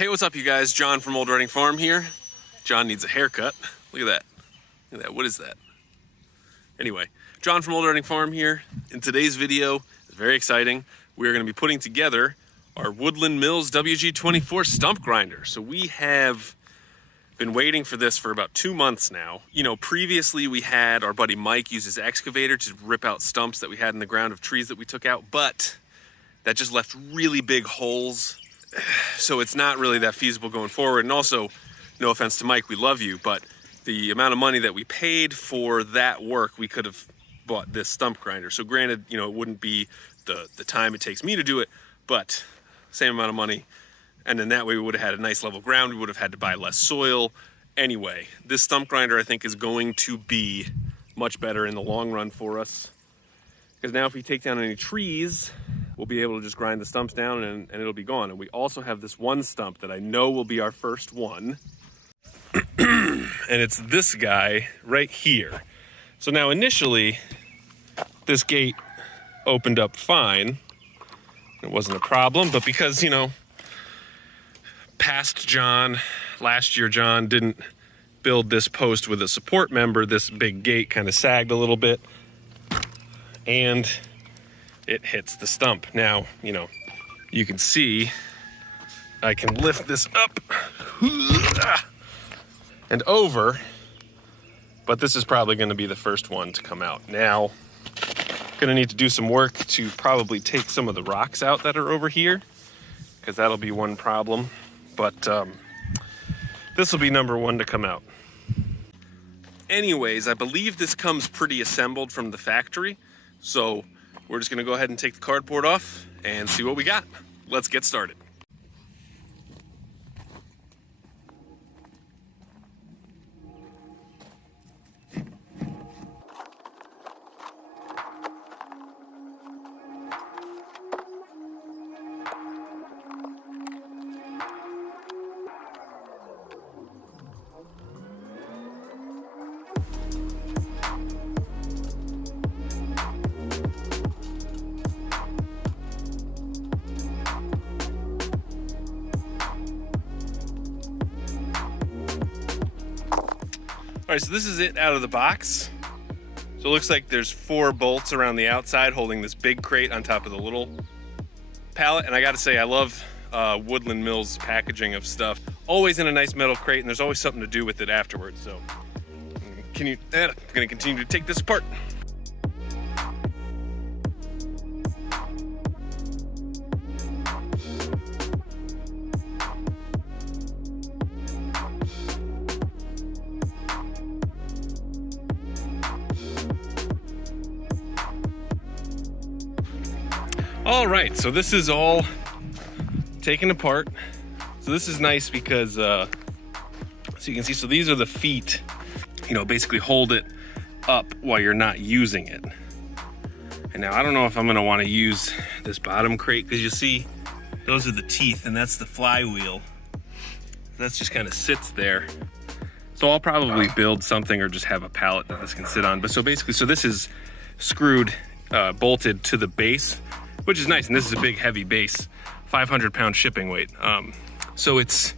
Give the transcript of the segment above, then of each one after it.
Hey, what's up, you guys? John from Old Reading Farm here. John needs a haircut. Look at that. Look at that. What is that? Anyway, John from Old Reading Farm here. In today's video, it's very exciting. We're going to be putting together our Woodland Mills WG24 stump grinder. So we have been waiting for this for about 2 months now. You know, previously we had our buddy Mike use his excavator to rip out stumps that we had in the ground of trees that we took out, but that just left really big holes. So it's not really that feasible going forward. And also, no offense to Mike, we love you, but the amount of money that we paid for that work, we could have bought this stump grinder. So granted, you know, it wouldn't be the time it takes me to do it, but same amount of money. And then that way we would have had a nice level ground. We would have had to buy less soil. Anyway, this stump grinder I think is going to be much better in the long run for us. Because now if we take down any trees, we'll be able to just grind the stumps down and it'll be gone. And we also have this one stump that I know will be our first one. And it's this guy right here. So now initially, this gate opened up fine. It wasn't a problem, but because, you know, past John, last year John didn't build this post with a support member, this big gate kind of sagged a little bit and it hits the stump. Now, you know, you can see I can lift this up and over, but this is probably going to be the first one to come out. Now, going to need to do some work to probably take some of the rocks out that are over here, because that'll be one problem. But this will be number one to come out. Anyways, I believe this comes pre-assembled from the factory. So we're just gonna go ahead and take the cardboard off and see what we got. Let's get started. All right, so this is it out of the box. So it looks like there's 4 bolts around the outside holding this big crate on top of the little pallet. And I gotta say, I love Woodland Mills packaging of stuff. Always in a nice metal crate, and there's always something to do with it afterwards. So I'm gonna continue to take this apart. All right, so this is all taken apart. So this is nice because, so you can see, so these are the feet, you know, basically hold it up while you're not using it. And now I don't know if I'm gonna wanna use this bottom crate, because you see, those are the teeth and that's the flywheel. That's just kind of sits there. So I'll probably build something or just have a pallet that this can sit on. But so basically, so this is screwed, bolted to the base, which is nice, and this is a big heavy base, 500-pound shipping weight. So it's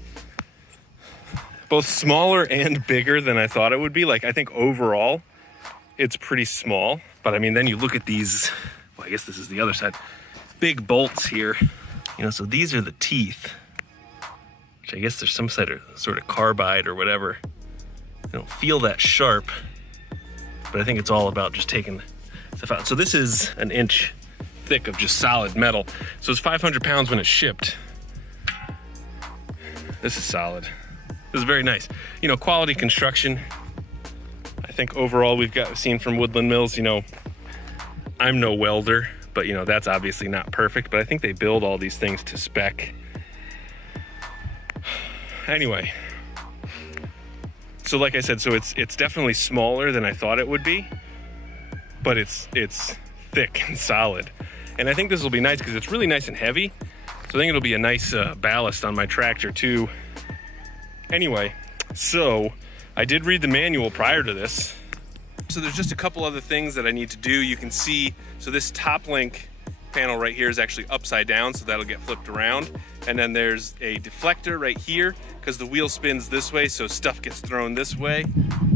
both smaller and bigger than I thought it would be. Like, I think overall it's pretty small, but I mean, then you look at these, well, I guess this is the other side, big bolts here, you know, so these are the teeth, which I guess there's some sort of carbide or whatever. They don't feel that sharp, but I think it's all about just taking stuff out. So this is 1 inch thick of just solid metal. So it's 500 pounds when it's shipped. This is solid. This is very nice. You know, quality construction. I think overall we've seen from Woodland Mills, you know, I'm no welder, but you know, that's obviously not perfect, but I think they build all these things to spec. Anyway, so like I said, so it's definitely smaller than I thought it would be, but it's thick and solid. And I think this will be nice because it's really nice and heavy. So I think it'll be a nice ballast on my tractor too. Anyway, so I did read the manual prior to this. So there's just a couple other things that I need to do. You can see, so this top link panel right here is actually upside down, so that'll get flipped around. And then there's a deflector right here because the wheel spins this way, so stuff gets thrown this way.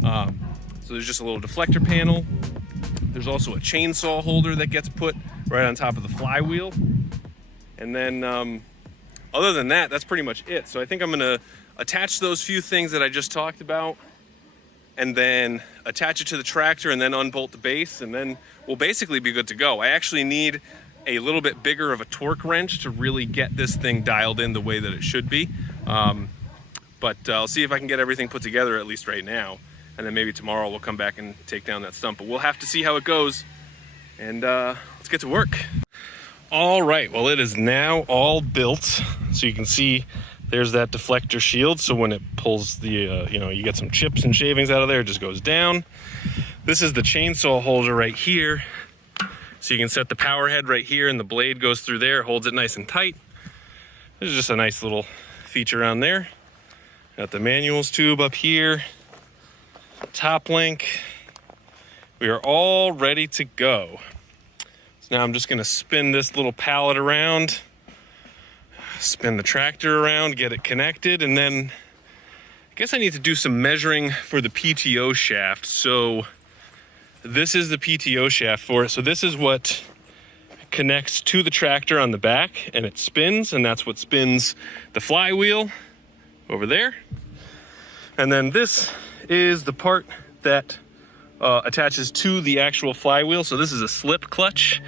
So there's just a little deflector panel. There's also a chainsaw holder that gets put right on top of the flywheel. And then other than that, that's pretty much it. So I think I'm gonna attach those few things that I just talked about and then attach it to the tractor and then unbolt the base, and then we'll basically be good to go. I actually need a little bit bigger of a torque wrench to really get this thing dialed in the way that it should be. But I'll see if I can get everything put together at least right now. And then maybe tomorrow we'll come back and take down that stump. But we'll have to see how it goes. And let's get to work. All right, well, it is now all built. So you can see there's that deflector shield. So when it pulls the, you get some chips and shavings out of there, it just goes down. This is the chainsaw holder right here. So you can set the power head right here and the blade goes through there, holds it nice and tight. This is just a nice little feature on there. Got the manuals tube up here. Top link. We are all ready to go. So now I'm just going to spin this little pallet around, spin the tractor around, get it connected, and then I guess I need to do some measuring for the PTO shaft. So this is the PTO shaft for it. So this is what connects to the tractor on the back, and it spins, and that's what spins the flywheel over there. And then this is the part that attaches to the actual flywheel. So this is a slip clutch,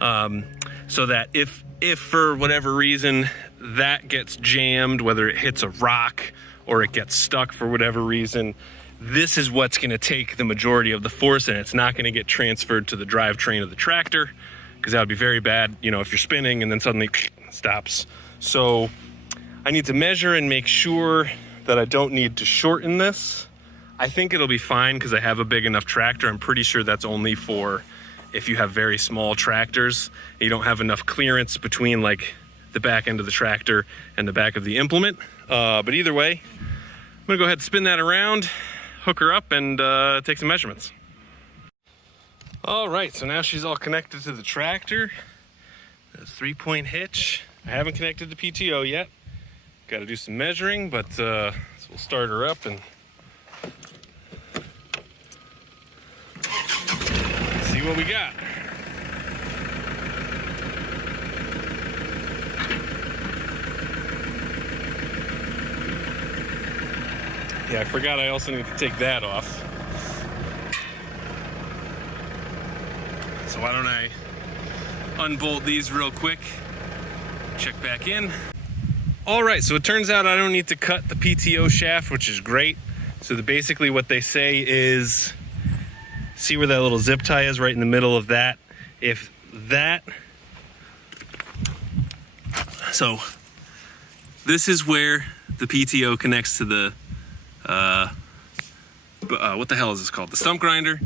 so that if for whatever reason that gets jammed, whether it hits a rock or it gets stuck for whatever reason, this is what's going to take the majority of the force, and it's not going to get transferred to the drivetrain of the tractor, because that would be very bad, if you're spinning and then suddenly stops. So I need to measure and make sure that I don't need to shorten this. I think it'll be fine because I have a big enough tractor. I'm pretty sure that's only for if you have very small tractors. You don't have enough clearance between like the back end of the tractor and the back of the implement. But either way, I'm gonna go ahead and spin that around, hook her up, and take some measurements. All right, so now she's all connected to the tractor. A 3-point hitch. I haven't connected the PTO yet. Got to do some measuring, but so we'll start her up and see what we got. Yeah, I forgot I also need to take that off. So why don't I unbolt these real quick, check back in. All right, so it turns out I don't need to cut the PTO shaft, which is great. So basically what they say is, see where that little zip tie is right in the middle of that? If that, so this is where the PTO connects to the, what the hell is this called? The stump grinder.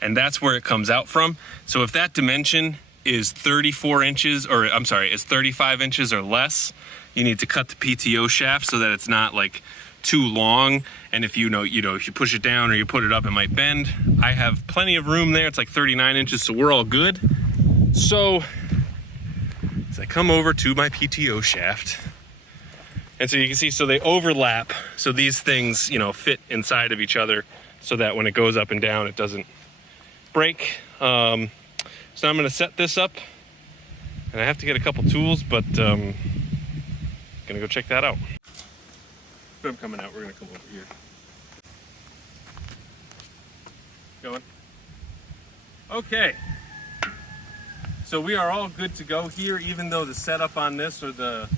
And that's where it comes out from. So if that dimension is 34 inches, or I'm sorry, is 35 inches or less, you need to cut the PTO shaft so that it's not like too long. And if if you push it down or you put it up, it might bend. I have plenty of room there. It's like 39 inches, so we're all good. So as I come over to my PTO shaft, and so you can see, so they overlap. So these things, fit inside of each other so that when it goes up and down, it doesn't break. So I'm gonna set this up, and I have to get a couple tools, but gonna go check that out. If I'm coming out, we're gonna come over here. Going. Okay. So we are all good to go here, even though the setup on this, or the,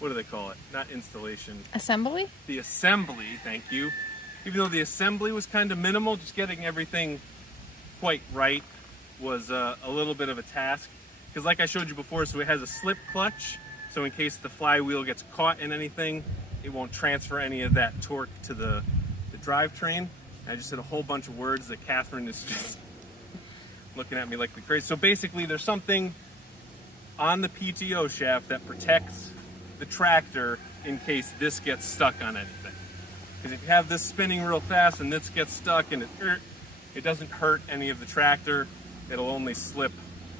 what do they call it? Not installation. Assembly? The assembly, thank you. Even though the assembly was kind of minimal, just getting everything quite right was a little bit of a task. Because like I showed you before, so it has a slip clutch. So in case the flywheel gets caught in anything, it won't transfer any of that torque to the drivetrain. I just said a whole bunch of words that Catherine is just looking at me like we're crazy. So basically there's something on the PTO shaft that protects the tractor in case this gets stuck on anything. Because if you have this spinning real fast and this gets stuck and it doesn't hurt any of the tractor, it'll only slip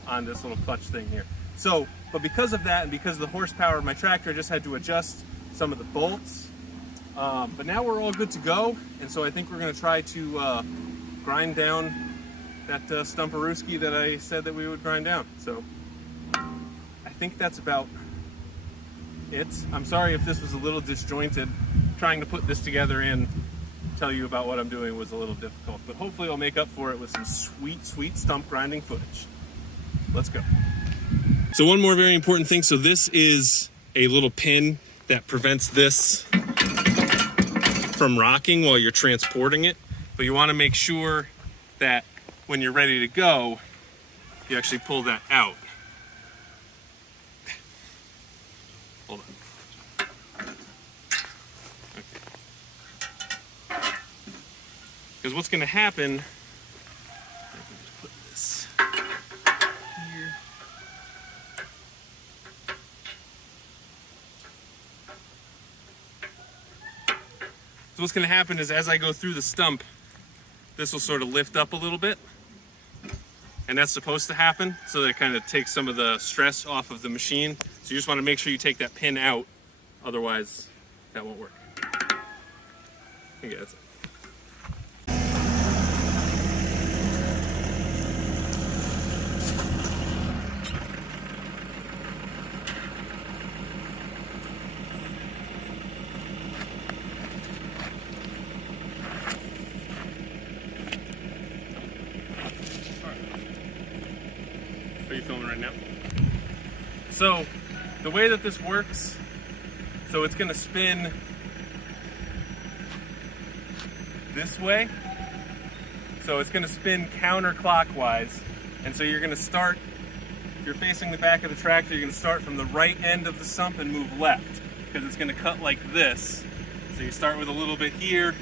on this little clutch thing here. So, but because of that and because of the horsepower of my tractor, I just had to adjust some of the bolts. But now we're all good to go, and so I think we're going to try to grind down that Stumparooski that I said that we would grind down. So I think that's about it. I'm sorry if this was a little disjointed. Trying to put this together and tell you about what I'm doing was a little difficult, but hopefully I'll make up for it with some sweet, sweet stump grinding footage. Let's go. So one more very important thing. So this is a little pin that prevents this from rocking while you're transporting it, but you want to make sure that when you're ready to go, you actually pull that out. Hold on. Okay. Because what's going to happen, let me just put this here. So what's going to happen is as I go through the stump, this will sort of lift up a little bit. And that's supposed to happen so that it kind of takes some of the stress off of the machine. So you just want to make sure you take that pin out, otherwise that won't work. Okay, that's it. Are you filming right now? So the way that this works, so it's going to spin this way. So it's going to spin counterclockwise. And so you're going to start, if you're facing the back of the tractor, you're going to start from the right end of the stump and move left, because it's going to cut like this. So you start with a little bit here,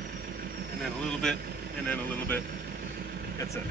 and then a little bit, and then a little bit. That's it.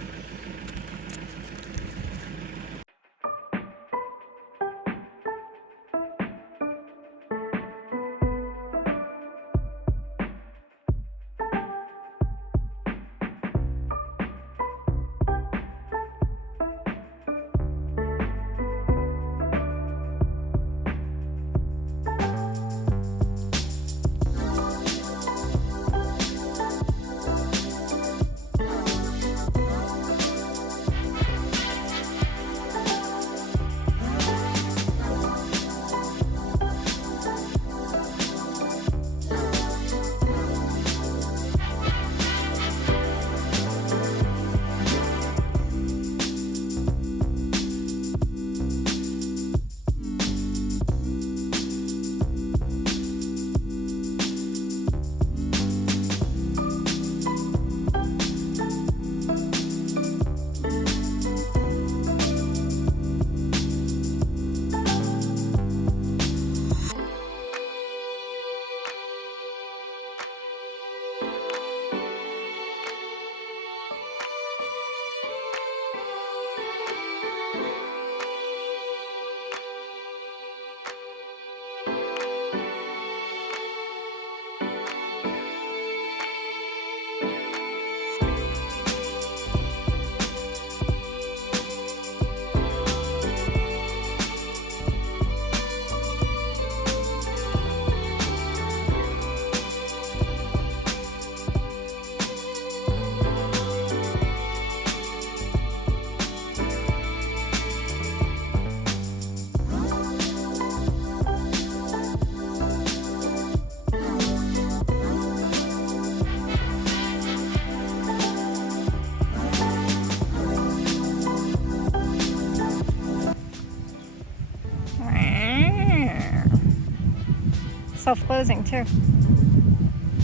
Self-closing too.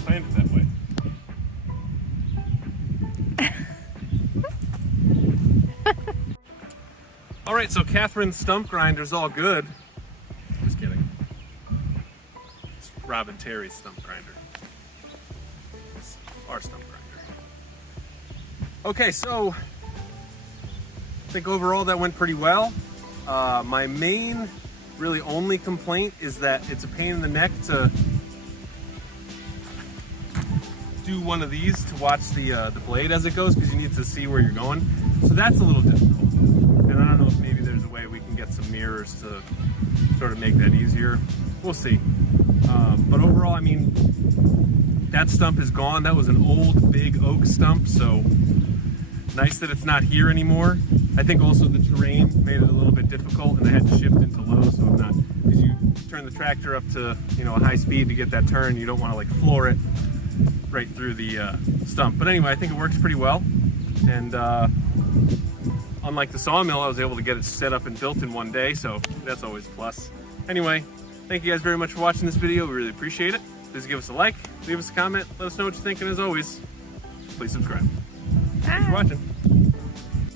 Planned it that way. All right, so Catherine's stump grinder's all good. Just kidding. It's Robin Terry's stump grinder. It's our stump grinder. Okay, so I think overall that went pretty well. My main, really only complaint is that it's a pain in the neck to do one of these to watch the blade as it goes, because you need to see where you're going. So that's a little difficult. And I don't know if maybe mirrors to sort of make that easier. We'll see. But overall, I mean, that stump is gone. That was an old big oak stump, so nice that it's not here anymore. I think also the terrain made it a little bit difficult, and I had to shift into low, so I'm not, because you turn the tractor up to, you know, a high speed to get that turn, you don't want to like floor it right through the stump. But anyway, I think it works pretty well, and unlike the sawmill, I was able to get it set up and built in one day, so that's always a plus. Anyway, thank you guys very much for watching this video. We really appreciate it. Please give us a like, leave us a comment, let us know what you think, and as always, please subscribe. Thanks for watching.